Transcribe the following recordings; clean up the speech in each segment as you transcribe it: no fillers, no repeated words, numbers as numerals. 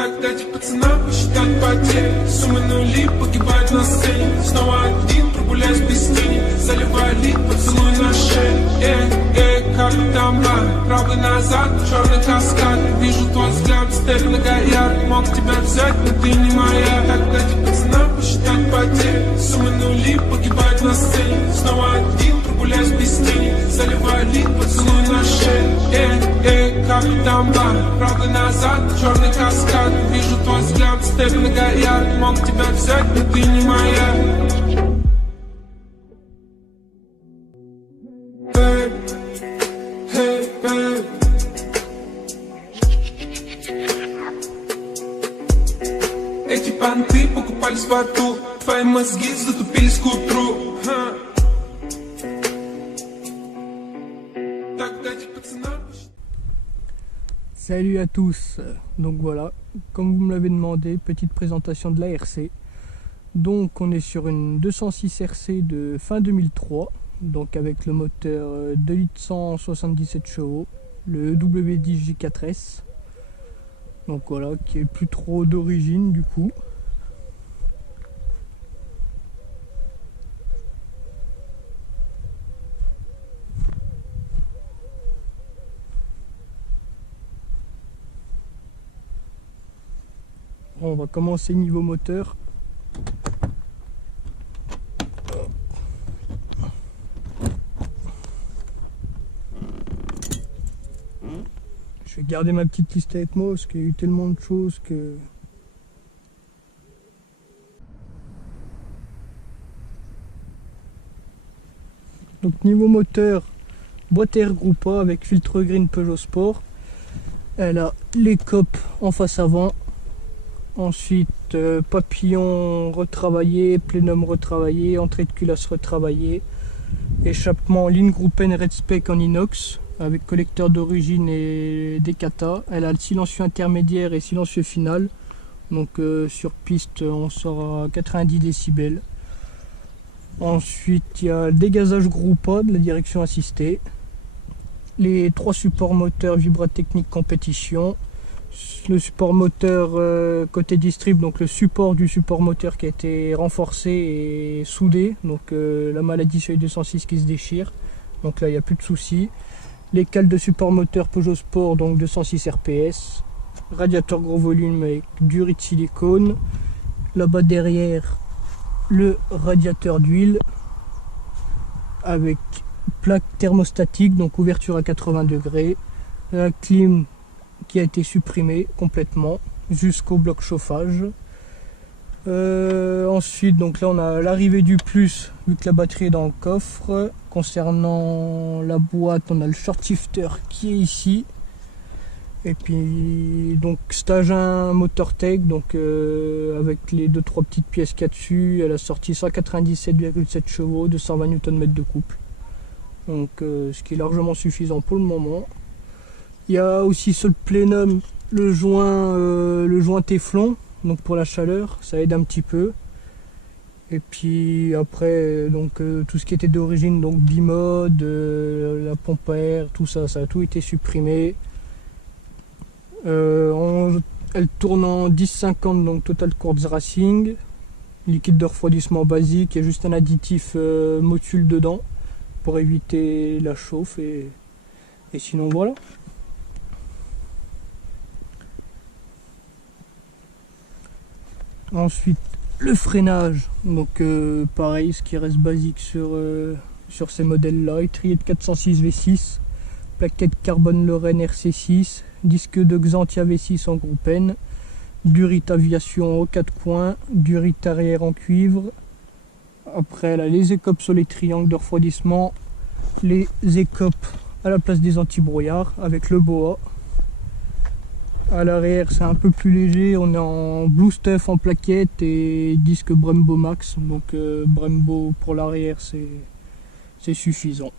Так дайте пацанам посчитать потери. Суммы нули погибают на сцене. Снова один, прогуляюсь без тени. Заливаю лик, поцелуй на шее. Как там, правый назад, черный каскад. Вижу твой взгляд, степь многоярд. Мог тебя взять, но ты не моя. Так дайте пацанам посчитать потери. Суммы нули погибают на сцене. Снова один, прогуляюсь без тени. Заливаю лик, поцелуй на шее. Как там, правый назад, черный каскад. Вижу твой взгляд, степь многоярд. Мог тебя взять, но ты не моя. Эти понты покупались в аду. Твои мозги затупились к утру. Salut à tous, donc voilà, comme vous me l'avez demandé, petite présentation de la RC. Donc on est sur une 206 RC de fin 2003, donc avec le moteur 2 litres 177 chevaux, le W10 J4S. Donc voilà, qui est plus trop d'origine du coup. On va commencer niveau moteur. Je vais garder ma petite liste avec moi parce qu'il y a eu tellement de choses que... Donc niveau moteur, boîte air groupe A avec filtre green Peugeot Sport. Elle a les copes en face avant. Ensuite, papillon retravaillé, plénum retravaillé, entrée de culasse retravaillée, échappement ligne groupe N Red Spec en inox avec collecteur d'origine et des kata. Elle a le silencieux intermédiaire et silencieux final. Donc sur piste, on sort à 90 décibels. Ensuite, il y a le dégazage groupe A de la direction assistée. Les 3 supports moteurs Vibratechnique compétition. Le support moteur côté distrib, donc le support du support moteur qui a été renforcé et soudé, donc la maladie seuil 206 qui se déchire, donc là il n'y a plus de soucis. Les cales de support moteur Peugeot Sport, donc 206 RPS, radiateur gros volume avec durite de silicone, là-bas derrière le radiateur d'huile avec plaque thermostatique, donc ouverture à 80 degrés, la clim qui a été supprimé complètement jusqu'au bloc chauffage. Ensuite, donc là on a l'arrivée du plus vu que la batterie est dans le coffre. Concernant la boîte, on a le short shifter qui est ici. Et puis donc stage 1 moteur tech, donc avec les 2-3 petites pièces qu'il y a dessus. Elle a sorti 197,7 chevaux, 220 Nm de couple. Donc ce qui est largement suffisant pour le moment. Il y a aussi sur le plénum le joint téflon, donc pour la chaleur, ça aide un petit peu. Et puis après, donc tout ce qui était d'origine, donc bimode, la pompe à air, tout ça, ça a tout été supprimé. Elle tourne en 10-50, donc Total Quartz Racing. Liquide de refroidissement basique, il y a juste un additif Motul dedans pour éviter la chauffe et sinon voilà. Ensuite le freinage, donc pareil, ce qui reste basique sur ces modèles là, étrier de 406 V6, plaquette carbone Lorraine RC6, disque de Xantia V6 en groupe N, durite aviation aux 4 coins, durite arrière en cuivre. Après elle a les écopes sur les triangles de refroidissement, les écopes à la place des anti-brouillards avec le BOA. À l'arrière c'est un peu plus léger, on est en Blue Stuff en plaquette et disque Brembo Max, donc Brembo pour l'arrière c'est suffisant.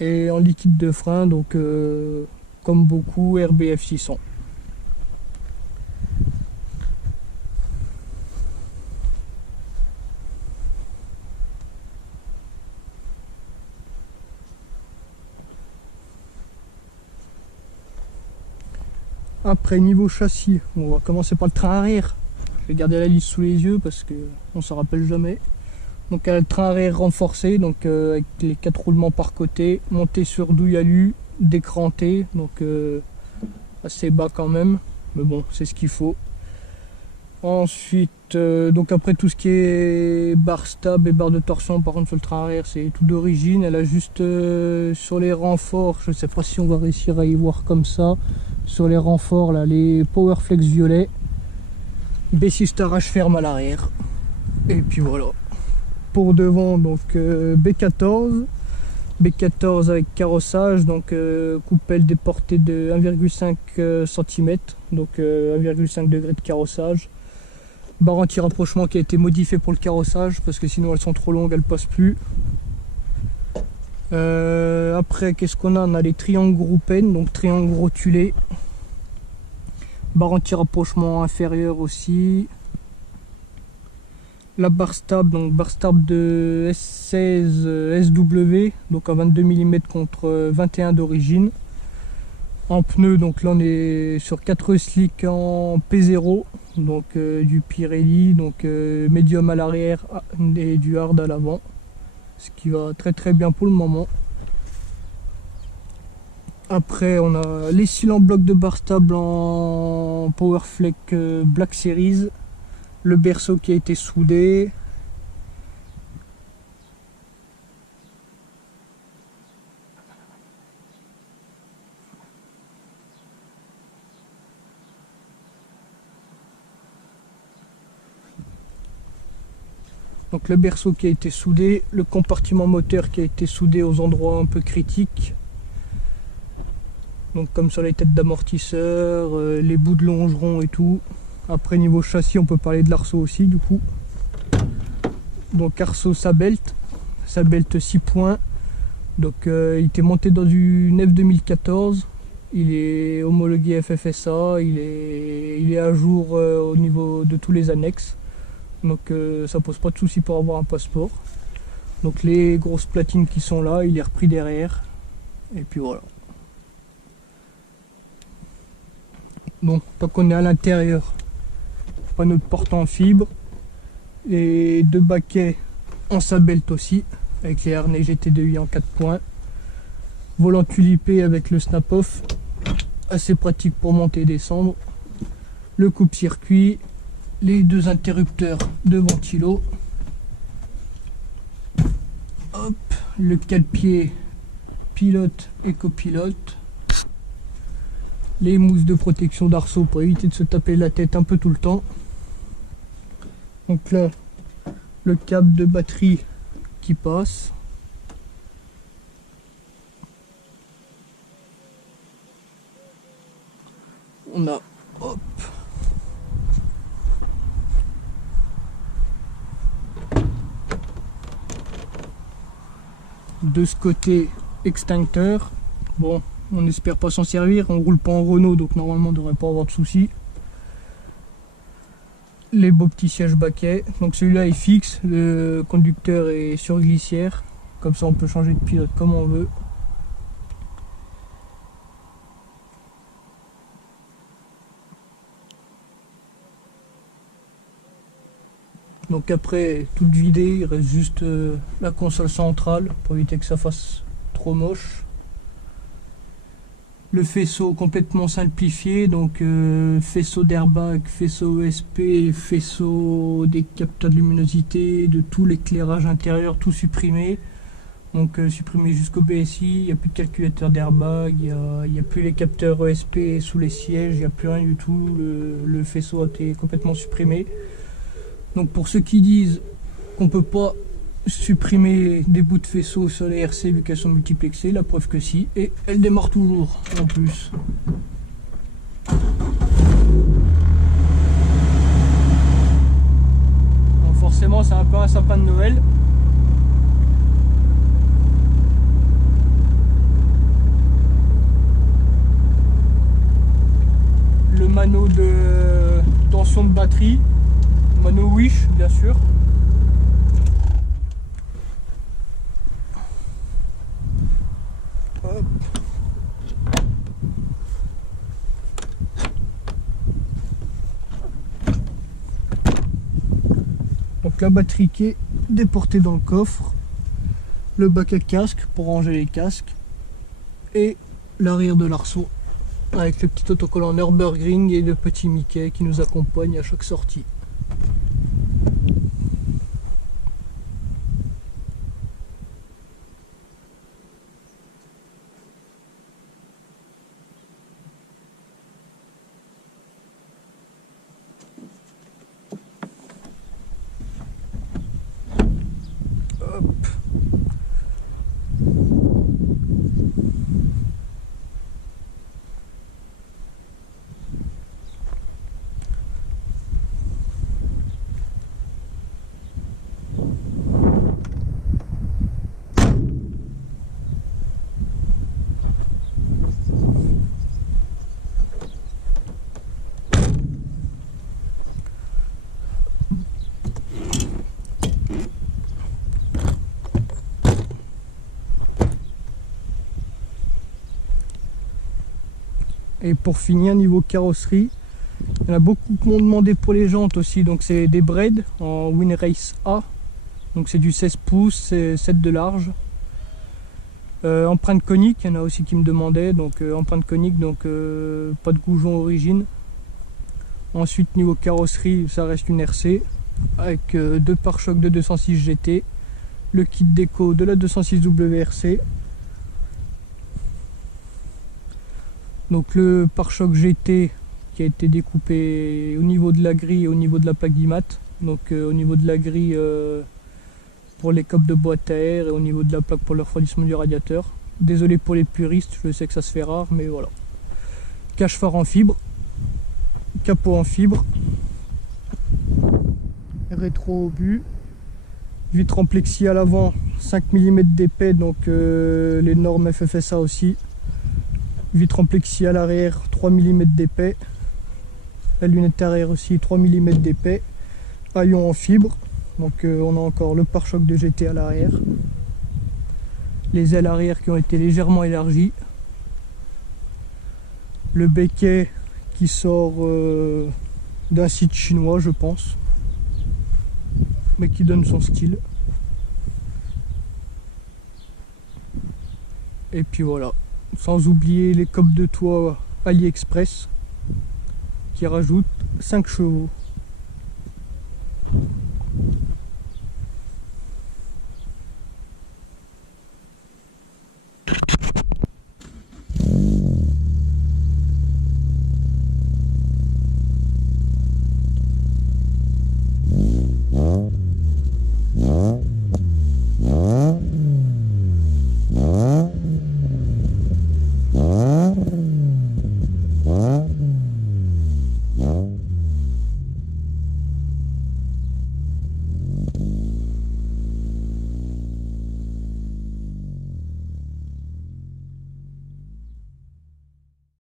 Et en liquide de frein, donc comme beaucoup RBF 600. Après, niveau châssis, on va commencer par le train arrière. Je vais garder la liste sous les yeux parce que on s'en rappelle jamais. Donc le train arrière renforcé, donc avec les 4 roulements par côté, monté sur douille alu, décranté, donc assez bas quand même, mais bon, c'est ce qu'il faut. Ensuite, donc après tout ce qui est barre stab et barre de torsion, par contre sur le train arrière c'est tout d'origine. Elle a juste sur les renforts, je ne sais pas si on va réussir à y voir comme ça, sur les renforts là, les Powerflex violets, B6 arrache ferme à l'arrière. Et puis voilà. Pour devant, donc B14 avec carrossage, donc coupelle déportée de 1,5 cm, donc 1,5 degré de carrossage. Barre anti-rapprochement qui a été modifiée pour le carrossage parce que sinon elles sont trop longues, elles passent plus. Après, qu'est-ce qu'on a? On a les triangles Groupen, donc triangle rotulé. Barre anti-rapprochement inférieure aussi. La barre stable, donc barre stable de S16 SW, donc à 22 mm contre 21 d'origine. En pneus, donc là on est sur 4 slicks en P0, donc du Pirelli, donc médium à l'arrière et du hard à l'avant, ce qui va très très bien pour le moment. Après, on a les cils en bloc de barre stable en Powerflex Black Series, le berceau qui a été soudé. Donc le berceau qui a été soudé, le compartiment moteur qui a été soudé aux endroits un peu critiques. Donc comme sur les têtes d'amortisseurs, les bouts de longeron et tout. Après niveau châssis, on peut parler de l'arceau aussi du coup. Donc arceau Sabelt 6 points. Donc il était monté dans une F2014. Il est homologué FFSA, il est à jour au niveau de tous les annexes. Donc ça pose pas de souci pour avoir un passeport. Donc les grosses platines qui sont là, il est repris derrière. Et puis voilà. Bon, tant qu'on est à l'intérieur, panneau de porte en fibre. Et 2 baquets en Sabelt aussi, avec les harnais GT2i en 4 points. Volant tulipé avec le snap-off, assez pratique pour monter et descendre. Le coupe-circuit. Les 2 interrupteurs de ventilo. Hop, le cale-pied pilote et copilote. Les mousses de protection d'arceau pour éviter de se taper la tête un peu tout le temps. Donc là, le câble de batterie qui passe. On a, hop, de ce côté extincteur. Bon, on n'espère pas s'en servir, on roule pas en Renault donc normalement on ne devrait pas avoir de soucis. Les beaux petits sièges baquets, donc celui-là est fixe, le conducteur est sur glissière, comme ça on peut changer de pilote comme on veut. Donc après, toute vidée, il reste juste la console centrale pour éviter que ça fasse trop moche. Le faisceau complètement simplifié, donc faisceau d'airbag, faisceau ESP, faisceau des capteurs de luminosité, de tout l'éclairage intérieur, tout supprimé. Donc supprimé jusqu'au BSI, il n'y a plus de calculateur d'airbag, il n'y a plus les capteurs ESP sous les sièges, il n'y a plus rien du tout, le faisceau a été complètement supprimé. Donc pour ceux qui disent qu'on ne peut pas supprimer des bouts de faisceau sur les RC vu qu'elles sont multiplexées, la preuve que si, et elles démarrent toujours en plus. Donc forcément c'est un peu un sapin de Noël. Le mano de tension de batterie. Mano Wish bien sûr. Hop. Donc la batterie qui est déportée dans le coffre, le bac à casque pour ranger les casques et l'arrière de l'arceau avec le petit autocollant Nürburgring et le petit Mickey qui nous accompagne à chaque sortie. Hop. Et pour finir, niveau carrosserie, il y en a beaucoup qui m'ont demandé pour les jantes aussi. Donc c'est des Braid en Winrace A. Donc c'est du 16 pouces, c'est 7 de large. Empreinte conique, il y en a aussi qui me demandaient. Donc empreinte conique, donc pas de goujon origine. Ensuite niveau carrosserie, ça reste une RC avec deux pare-chocs de 206 GT, le kit déco de la 206 WRC. Donc le pare-choc GT qui a été découpé au niveau de la grille et au niveau de la plaque d'IMAT. Donc au niveau de la grille pour les copes de boîte à air et au niveau de la plaque pour le refroidissement du radiateur. Désolé pour les puristes, je sais que ça se fait rare, mais voilà. Cache-phare en fibre, capot en fibre, rétro obus, vitre en plexi à l'avant, 5 mm d'épais, donc les normes FFSA aussi. Vitre en plexi à l'arrière, 3 mm d'épais. La lunette arrière aussi, 3 mm d'épais. Haillons en fibre. Donc on a encore le pare-choc de GT à l'arrière. Les ailes arrière qui ont été légèrement élargies. Le becquet qui sort d'un site chinois, je pense. Mais qui donne son style. Et puis voilà. Sans oublier les copes de toit AliExpress qui rajoutent 5 chevaux.